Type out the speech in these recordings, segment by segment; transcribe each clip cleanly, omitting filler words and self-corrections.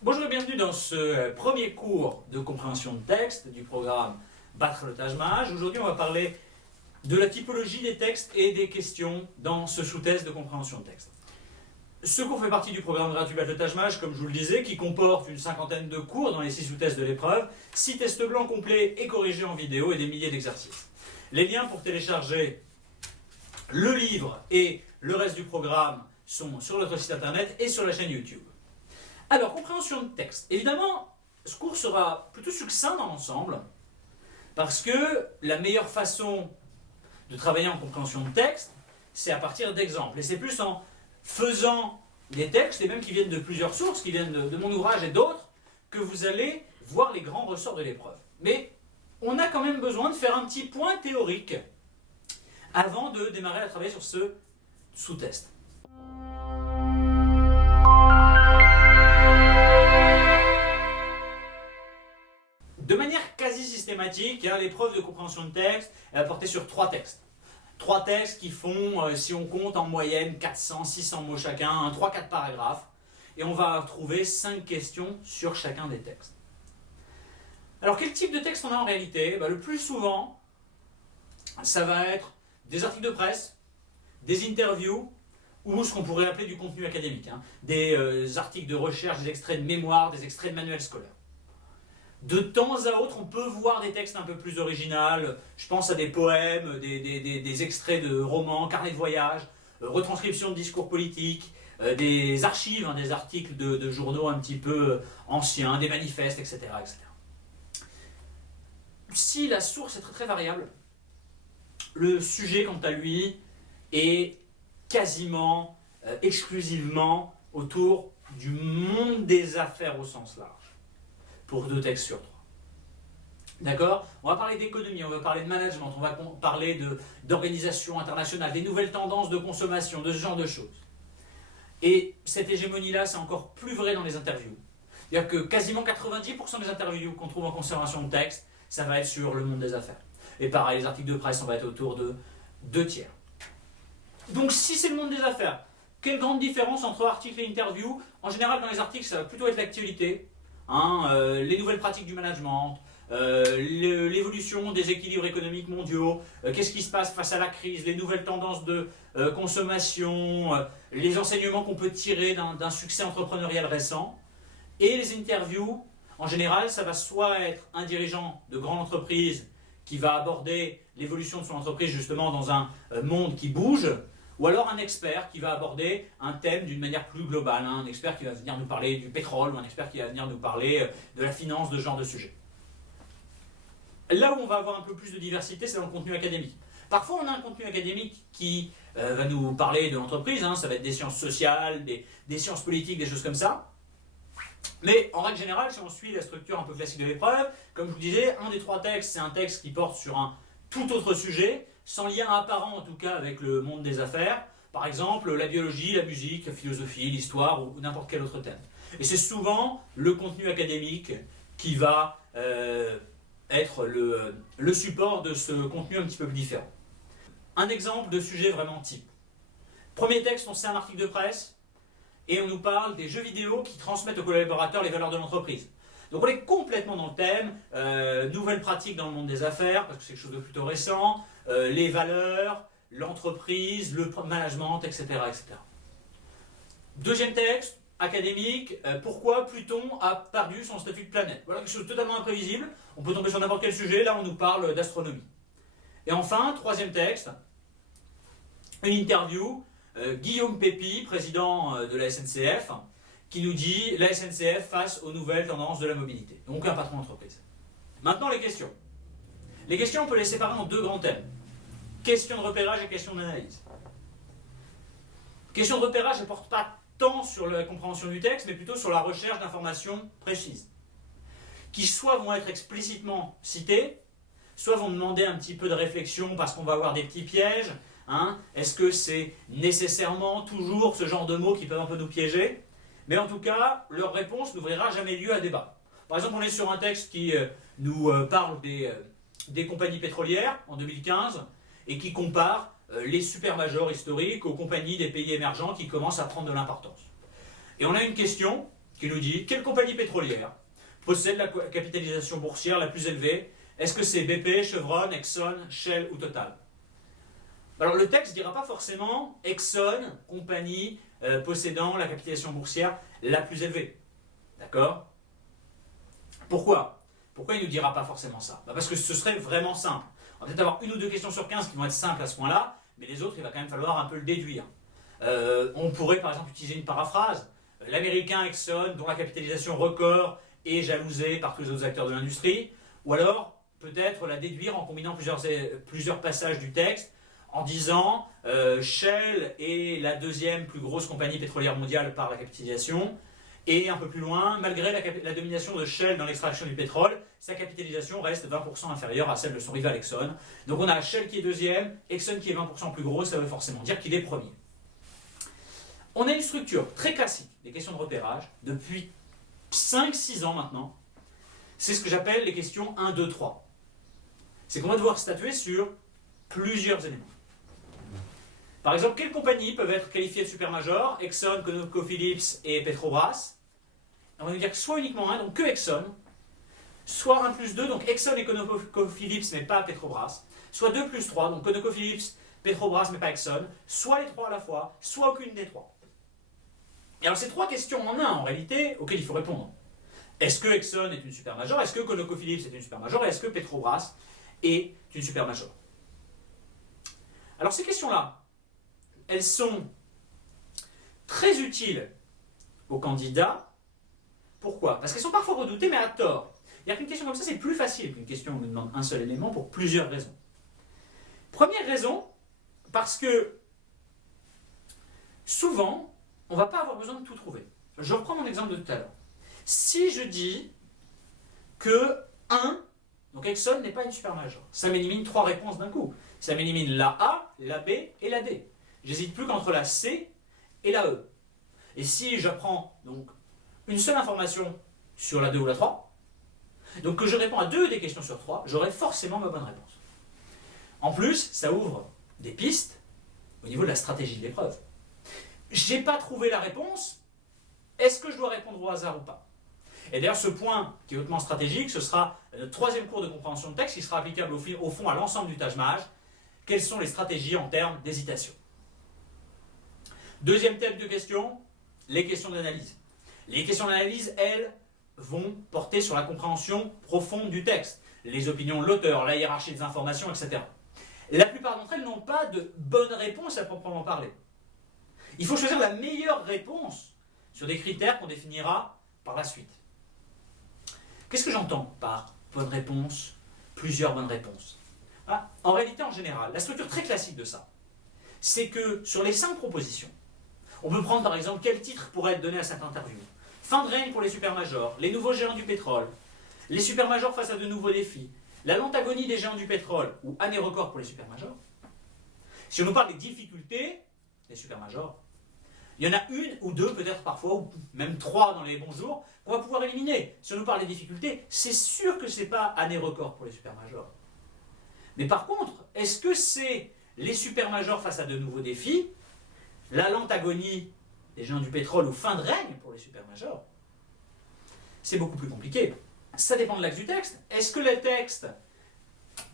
Bonjour et bienvenue dans ce premier cours de compréhension de texte du programme Battre le Taj-Mahal. Aujourd'hui, on va parler de la typologie des textes et des questions dans ce sous-test de compréhension de texte. Ce cours fait partie du programme gratuit Battre le Taj-Mahal, comme je vous le disais, qui comporte une cinquantaine de cours dans les 6 sous-tests de l'épreuve, 6 tests blancs complets et corrigés en vidéo et des milliers d'exercices. Les liens pour télécharger le livre et le reste du programme sont sur notre site internet et sur la chaîne YouTube. Alors, compréhension de texte. Évidemment, ce cours sera plutôt succinct dans l'ensemble, parce que la meilleure façon de travailler en compréhension de texte, c'est à partir d'exemples. Et c'est plus en faisant des textes, et même qui viennent de plusieurs sources, qui viennent de mon ouvrage et d'autres, que vous allez voir les grands ressorts de l'épreuve. Mais on a quand même besoin de faire un petit point théorique avant de démarrer à travailler sur ce sous-test. De manière quasi systématique, l'épreuve de compréhension de texte est portée sur 3 textes. 3 textes qui font, si on compte en moyenne, 400-600 mots chacun, 3-4 paragraphes. Et on va trouver 5 questions sur chacun des textes. Alors quel type de texte on a en réalité ? Le plus souvent, ça va être des articles de presse, des interviews, ou ce qu'on pourrait appeler du contenu académique. Des articles de recherche, des extraits de mémoire, des extraits de manuels scolaires. De temps à autre, on peut voir des textes un peu plus originaux. Je pense à des poèmes, des extraits de romans, carnets de voyage, retranscriptions de discours politiques, des archives, des articles de journaux un petit peu anciens, des manifestes, etc., etc. Si la source est très très variable, le sujet, quant à lui, est quasiment exclusivement autour du monde des affaires au sens large. Pour 2 textes sur 3. D'accord ? On va parler d'économie, on va parler de management, on va parler d'organisation internationale, des nouvelles tendances de consommation, de ce genre de choses. Et cette hégémonie-là, c'est encore plus vrai dans les interviews. C'est-à-dire que quasiment 90% des interviews qu'on trouve en conservation de texte, ça va être sur le monde des affaires. Et pareil, les articles de presse, on va être autour de 2 tiers. Donc si c'est le monde des affaires, quelle grande différence entre article et interview ? En général, dans les articles, ça va plutôt être l'actualité. Les nouvelles pratiques du management, l'évolution des équilibres économiques mondiaux, qu'est-ce qui se passe face à la crise, les nouvelles tendances de consommation, les enseignements qu'on peut tirer d'un succès entrepreneurial récent. Et les interviews, en général, ça va soit être un dirigeant de grande entreprise qui va aborder l'évolution de son entreprise justement dans un monde qui bouge, ou alors un expert qui va aborder un thème d'une manière plus globale, un expert qui va venir nous parler du pétrole, ou un expert qui va venir nous parler de la finance, de ce genre de sujet. Là où on va avoir un peu plus de diversité, c'est dans le contenu académique. Parfois, on a un contenu académique qui va nous parler de l'entreprise, ça va être des sciences sociales, des sciences politiques, des choses comme ça. Mais en règle générale, si on suit la structure un peu classique de l'épreuve, comme je vous disais, un des 3 textes, c'est un texte qui porte sur un tout autre sujet, sans lien apparent en tout cas avec le monde des affaires, par exemple la biologie, la musique, la philosophie, l'histoire ou n'importe quel autre thème. Et c'est souvent le contenu académique qui va être le support de ce contenu un petit peu différent. Un exemple de sujet vraiment type. Premier texte, c'est un article de presse et on nous parle des jeux vidéo qui transmettent aux collaborateurs les valeurs de l'entreprise. Donc on est complètement dans le thème, nouvelles pratiques dans le monde des affaires, parce que c'est quelque chose de plutôt récent, les valeurs, l'entreprise, le management, etc., etc. Deuxième texte, académique, pourquoi Pluton a perdu son statut de planète. Voilà quelque chose de totalement imprévisible, on peut tomber sur n'importe quel sujet, là on nous parle d'astronomie. Et enfin, troisième texte, une interview, Guillaume Pépi, président de la SNCF, qui nous dit la SNCF face aux nouvelles tendances de la mobilité. Donc un patron d'entreprise. Maintenant les questions. Les questions, on peut les séparer en 2 grands thèmes. Question de repérage et question d'analyse. Question de repérage ne porte pas tant sur la compréhension du texte, mais plutôt sur la recherche d'informations précises, qui soit vont être explicitement citées, soit vont demander un petit peu de réflexion parce qu'on va avoir des petits pièges. Est-ce que c'est nécessairement toujours ce genre de mots qui peuvent un peu nous piéger ? Mais en tout cas, leur réponse n'ouvrira jamais lieu à débat. Par exemple, on est sur un texte qui nous parle des compagnies pétrolières en 2015 et qui compare les supermajors historiques aux compagnies des pays émergents qui commencent à prendre de l'importance. Et on a une question qui nous dit quelle compagnie pétrolière possède la capitalisation boursière la plus élevée? Est-ce que c'est BP, Chevron, Exxon, Shell ou Total? Alors le texte ne dira pas forcément Exxon, compagnie possédant la capitalisation boursière la plus élevée. D'accord? Pourquoi? Pourquoi il ne nous dira pas forcément ça? Parce que ce serait vraiment simple. On va peut-être avoir une ou deux questions sur 15 qui vont être simples à ce point-là, mais les autres, il va quand même falloir un peu le déduire. On pourrait par exemple utiliser une paraphrase. L'américain Exxon, dont la capitalisation record est jalousé par tous les autres acteurs de l'industrie, ou alors peut-être la déduire en combinant plusieurs passages du texte, en disant Shell est la deuxième plus grosse compagnie pétrolière mondiale par la capitalisation, et un peu plus loin, malgré la domination de Shell dans l'extraction du pétrole, sa capitalisation reste 20% inférieure à celle de son rival Exxon. Donc on a Shell qui est deuxième, Exxon qui est 20% plus gros, ça veut forcément dire qu'il est premier. On a une structure très classique des questions de repérage depuis 5-6 ans maintenant. C'est ce que j'appelle les questions 1, 2, 3. C'est qu'on va devoir statuer sur plusieurs éléments. Par exemple, quelles compagnies peuvent être qualifiées de supermajors? Exxon, ConocoPhillips et Petrobras. On va nous dire que soit uniquement un, donc que Exxon, soit 1 plus 2, donc Exxon et ConocoPhillips mais pas Petrobras, soit 2 plus 3, donc ConocoPhillips, Petrobras mais pas Exxon, soit les trois à la fois, soit aucune des trois. Et alors c'est trois questions en un en réalité auxquelles il faut répondre. Est-ce que Exxon est une supermajor? Est-ce que ConocoPhillips est une supermajor? Et est-ce que Petrobras est une supermajor? Alors ces questions-là, elles sont très utiles aux candidats. Pourquoi? Parce qu'elles sont parfois redoutées, mais à tort. Il y a qu'une question comme ça, c'est plus facile qu'une question où on nous demande un seul élément pour plusieurs raisons. Première raison, parce que souvent, on ne va pas avoir besoin de tout trouver. Je reprends mon exemple de tout à l'heure. Si je dis que 1, donc Exxon n'est pas une supermajor, ça m'élimine 3 réponses d'un coup. Ça m'élimine la A, la B et la D. J'hésite plus qu'entre la C et la E. Et si j'apprends donc une seule information sur la 2 ou la 3, donc que je réponds à 2 des questions sur 3, j'aurai forcément ma bonne réponse. En plus, ça ouvre des pistes au niveau de la stratégie de l'épreuve. J'ai pas trouvé la réponse, est-ce que je dois répondre au hasard ou pas? Et d'ailleurs, ce point qui est hautement stratégique, ce sera notre 3e cours de compréhension de texte qui sera applicable au fond à l'ensemble du Taj-Mahal. Quelles sont les stratégies en termes d'hésitation? Deuxième thème de question, les questions d'analyse. Les questions d'analyse, elles, vont porter sur la compréhension profonde du texte, les opinions de l'auteur, la hiérarchie des informations, etc. La plupart d'entre elles n'ont pas de bonne réponse à proprement parler. Il faut choisir la meilleure réponse sur des critères qu'on définira par la suite. Qu'est-ce que j'entends par bonne réponse, plusieurs bonnes réponses? En réalité, en général, la structure très classique de ça, c'est que sur les 5 propositions, on peut prendre par exemple quel titre pourrait être donné à cette interview. Fin de règne pour les supermajors, les nouveaux géants du pétrole, les supermajors face à de nouveaux défis, la lente agonie des géants du pétrole ou année record pour les supermajors. Si on nous parle des difficultés des supermajors, il y en a une ou deux, peut-être parfois, ou même 3 dans les bons jours, qu'on va pouvoir éliminer. Si on nous parle des difficultés, c'est sûr que ce n'est pas année record pour les supermajors. Mais par contre, est-ce que c'est les supermajors face à de nouveaux défis, la lente agonie des géants du pétrole ou fin de règne pour les supermajors? C'est beaucoup plus compliqué. Ça dépend de l'axe du texte. Est-ce que le texte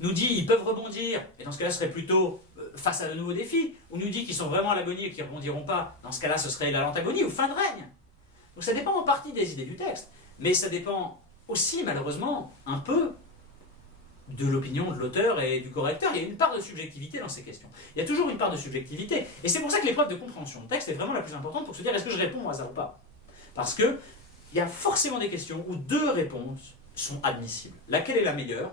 nous dit qu'ils peuvent rebondir, et dans ce cas-là, ce serait plutôt face à de nouveaux défis, ou nous dit qu'ils sont vraiment à l'agonie et qu'ils ne rebondiront pas, dans ce cas-là, ce serait la lente agonie ou fin de règne? Donc ça dépend en partie des idées du texte, mais ça dépend aussi, malheureusement, un peu de l'opinion de l'auteur et du correcteur. Il y a une part de subjectivité dans ces questions. Il y a toujours une part de subjectivité. Et c'est pour ça que l'épreuve de compréhension de texte est vraiment la plus importante pour se dire est-ce que je réponds au hasard ou pas? Parce qu'il y a forcément des questions où 2 réponses sont admissibles. Laquelle est la meilleure?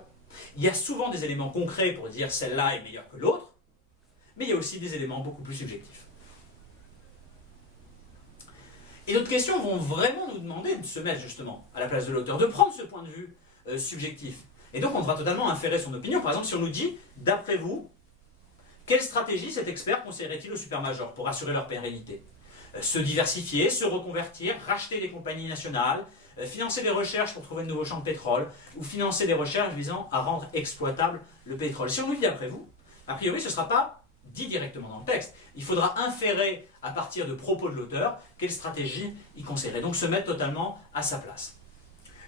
Il y a souvent des éléments concrets pour dire celle-là est meilleure que l'autre, mais il y a aussi des éléments beaucoup plus subjectifs. Et d'autres questions vont vraiment nous demander de se mettre justement à la place de l'auteur, de prendre ce point de vue subjectif. Et donc on devra totalement inférer son opinion. Par exemple, si on nous dit, d'après vous, quelle stratégie cet expert conseillerait-il aux supermajors pour assurer leur pérennité? Se diversifier, se reconvertir, racheter des compagnies nationales, financer des recherches pour trouver de nouveaux champs de pétrole, ou financer des recherches visant à rendre exploitable le pétrole. Si on nous dit d'après vous, a priori ce ne sera pas dit directement dans le texte. Il faudra inférer à partir de propos de l'auteur quelle stratégie il conseillerait. Donc se mettre totalement à sa place.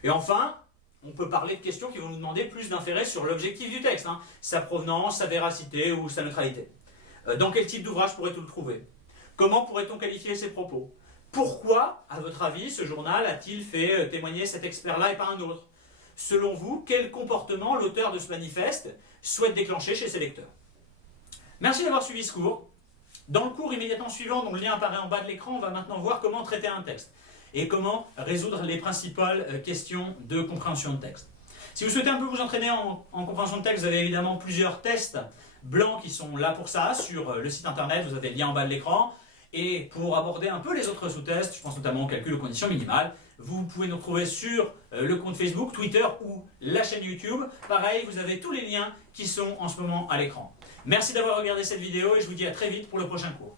Et enfin, on peut parler de questions qui vont nous demander plus d'inférer sur l'objectif du texte, hein, sa provenance, sa véracité ou sa neutralité. Dans quel type d'ouvrage pourrait-on le trouver? Comment pourrait-on qualifier ses propos? Pourquoi, à votre avis, ce journal a-t-il fait témoigner cet expert-là et pas un autre? Selon vous, quel comportement l'auteur de ce manifeste souhaite déclencher chez ses lecteurs? Merci d'avoir suivi ce cours. Dans le cours immédiatement suivant, dont le lien apparaît en bas de l'écran, on va maintenant voir comment traiter un texte et comment résoudre les principales questions de compréhension de texte. Si vous souhaitez un peu vous entraîner en compréhension de texte, vous avez évidemment plusieurs tests blancs qui sont là pour ça. Sur le site internet, vous avez le lien en bas de l'écran. Et pour aborder un peu les autres sous-tests, je pense notamment au calcul aux conditions minimales, vous pouvez nous retrouver sur le compte Facebook, Twitter ou la chaîne YouTube. Pareil, vous avez tous les liens qui sont en ce moment à l'écran. Merci d'avoir regardé cette vidéo et je vous dis à très vite pour le prochain cours.